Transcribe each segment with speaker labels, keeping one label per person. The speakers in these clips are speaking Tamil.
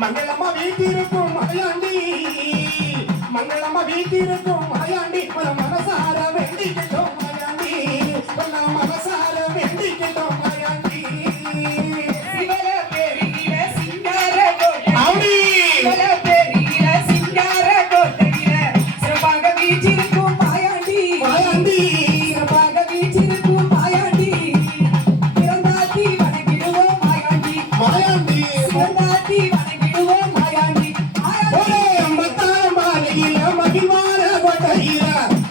Speaker 1: மங்களமா வீட்டிருக்கும் மகளண்டி மங்களமா வீட்டிருக்கும்
Speaker 2: மகள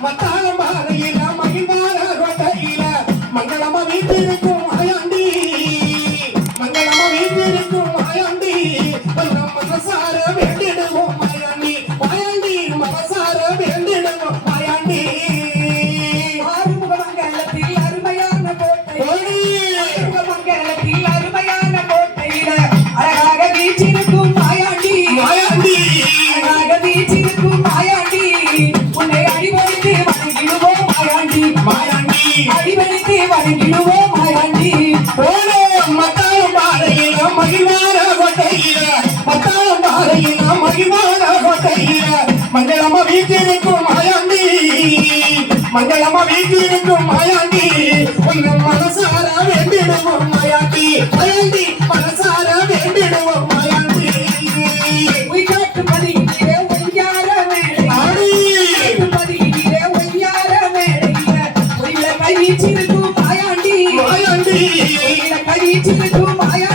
Speaker 1: மத்தாளம் பாதையில மகிழ்வான கொட்டையில. மங்களமா
Speaker 2: வீட்டிற்கு மகிமார கொட்டையில
Speaker 1: பத்தாம் பாறையில மகிமார கொட்டையில. மங்களமா வீட்டிருக்கும் மாயாண்டி மங்களமா வீட்டிருக்கும் மாயாண்டி உன்னும் மனசார வேண்டிடுவோம் மாயாண்டி மாயாண்டி மனசார வேண்டிடுவோம் மாயாண்டி.
Speaker 2: உயிர்காட்டு பதிகிறே ஒய்யார மேடை
Speaker 1: ஆடி.
Speaker 2: பதிகிறே ஒய்யார மேடையில உள்ள கழிச்சிருக்கும் மாயாண்டி.
Speaker 1: மாயாண்டி.
Speaker 2: கழிச்சிருக்கும் மாயாண்டி.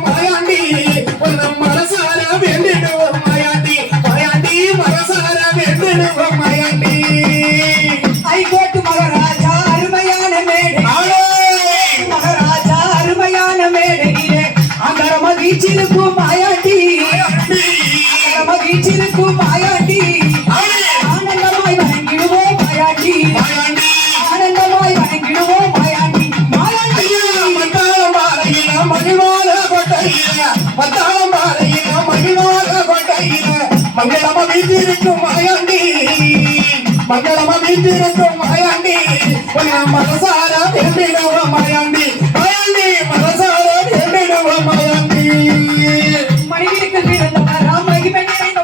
Speaker 1: மகளமா வீட்டிருக்கும் மலையாண்டி. மனசார திரும்பினவ மலையாண்டி. மலையாண்டி மனசார திரும்பினவ மலையாண்டி.
Speaker 2: மனைவிக்கு பிறந்தவரா மகிமை நிறைந்த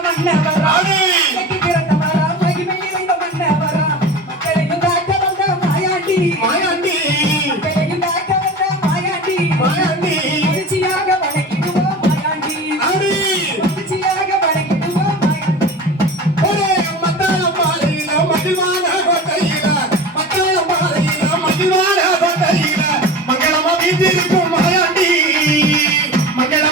Speaker 2: மாயாண்டி
Speaker 1: மாயாண்டி